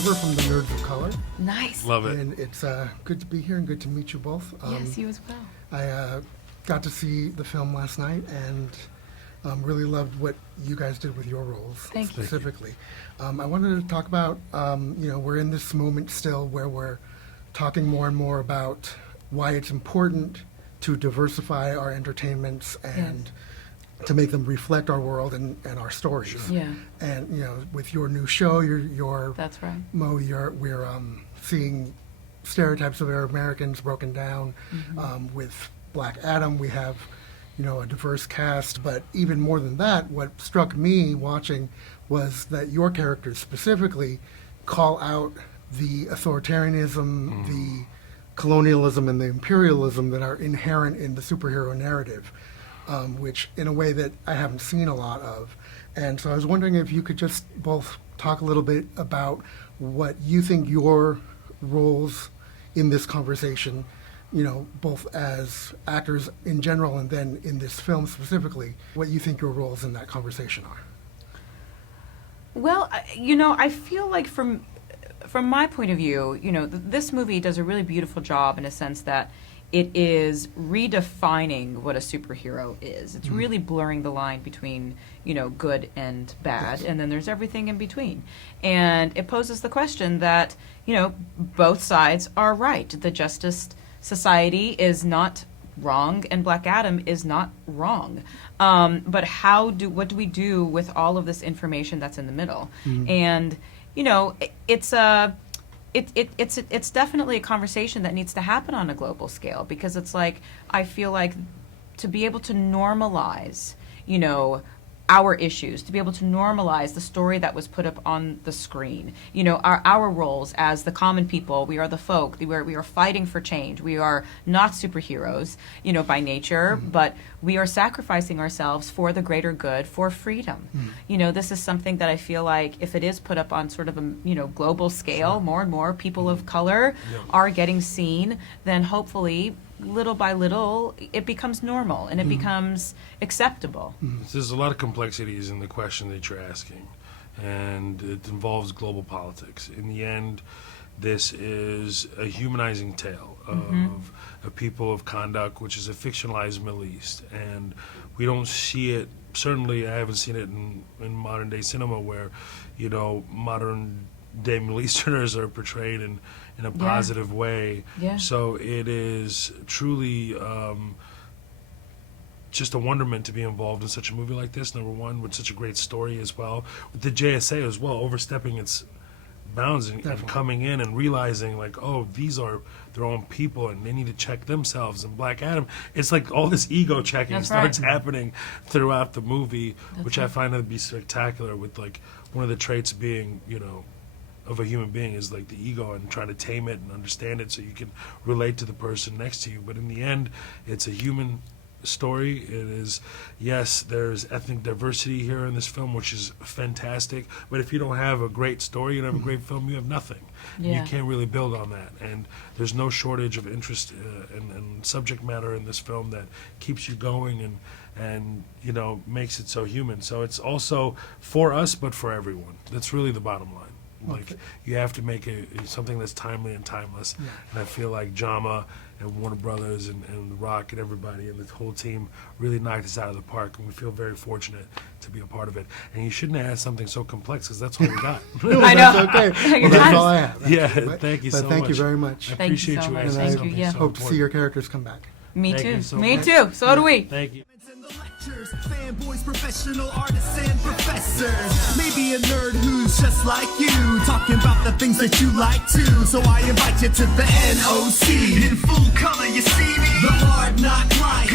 Ferber from the Nerds of Color. Nice. Love it. And it's good to be here and good to meet you both. Yes, you as well. I got to see the film last night and really loved what you guys did with your roles Thank you. specifically. I wanted to talk about, we're in this moment still where we're talking more and more about why it's important to diversify our entertainments and to make them reflect our world and our stories. Sure. Yeah. And with your new show, your That's right. Mo, we're seeing stereotypes of Arab Americans broken down. With Black Adam, we have a diverse cast. But even more than that, what struck me watching was that your characters specifically call out the authoritarianism, the colonialism, and the imperialism that are inherent in the superhero narrative. Which in a way that I haven't seen a lot of. And so I was wondering if you could just both talk a little bit about what you think your roles in this conversation, both as actors in general and then in this film specifically, what you think your roles in that conversation are. Well, I feel like from my point of view, this movie does a really beautiful job in a sense that it is redefining what a superhero is. It's really blurring the line between, good and bad, and then there's everything in between. And it poses the question that, both sides are right. The Justice Society is not wrong, and Black Adam is not wrong. But what do we do with all of this information that's in the middle? And, it's definitely a conversation that needs to happen on a global scale, because it's like, I feel like to be able to normalize, our issues, to be able to normalize the story that was put up on the screen, our roles as the common people. We are the folk. We are fighting for change. We are not superheroes, by nature, but we are sacrificing ourselves for the greater good, for freedom. This is something that I feel like if it is put up on sort of a global scale, more and more people of color are getting seen, then hopefully little by little it becomes normal and it becomes acceptable. There's a lot of complexities in the question that you're asking, and it involves global politics. In the end, this is a humanizing tale of a people of conduct, which is a fictionalized Middle East, and we don't see it. Certainly, I haven't seen it in modern day cinema where, modern day Middle Easterners are portrayed in a positive way. Yeah. So it is truly just a wonderment to be involved in such a movie like this, number one, with such a great story as well. With the JSA as well, overstepping its bounds and coming in and realizing, like, oh, these are their own people and they need to check themselves. And Black Adam, it's like all this ego checking starts happening throughout the movie, which I find to be spectacular, with, like, one of the traits being, of a human being is like the ego, and trying to tame it and understand it so you can relate to the person next to you. But in the end, it's a human story. It is, yes, there's ethnic diversity here in this film, which is fantastic. But if you don't have a great story, you don't have a great film, you have nothing. Yeah. You can't really build on that. And there's no shortage of interest and subject matter in this film that keeps you going and makes it so human. So it's also for us, but for everyone. That's really the bottom line. Like, you have to make something that's timely and timeless. And I feel like JAMA and Warner Brothers and The Rock and everybody and the whole team really knocked us out of the park, and we feel very fortunate to be a part of it. And you shouldn't have asked something so complex, because that's all we got. I know. That's okay. Well, that's all I have. Thank you so much. Thank you very much. I Thank you appreciate so you much. asking Thank you, something yeah. so Hope to see important. your characters come back. Me Thank too. you so Me much. too. So do we. Thank you. In the lectures, fanboys, professional artists, and professors. Maybe a nerd who's just like you, talking about the things that you like too. So I invite you to the NOC. In full color, you see me. The hard knock life.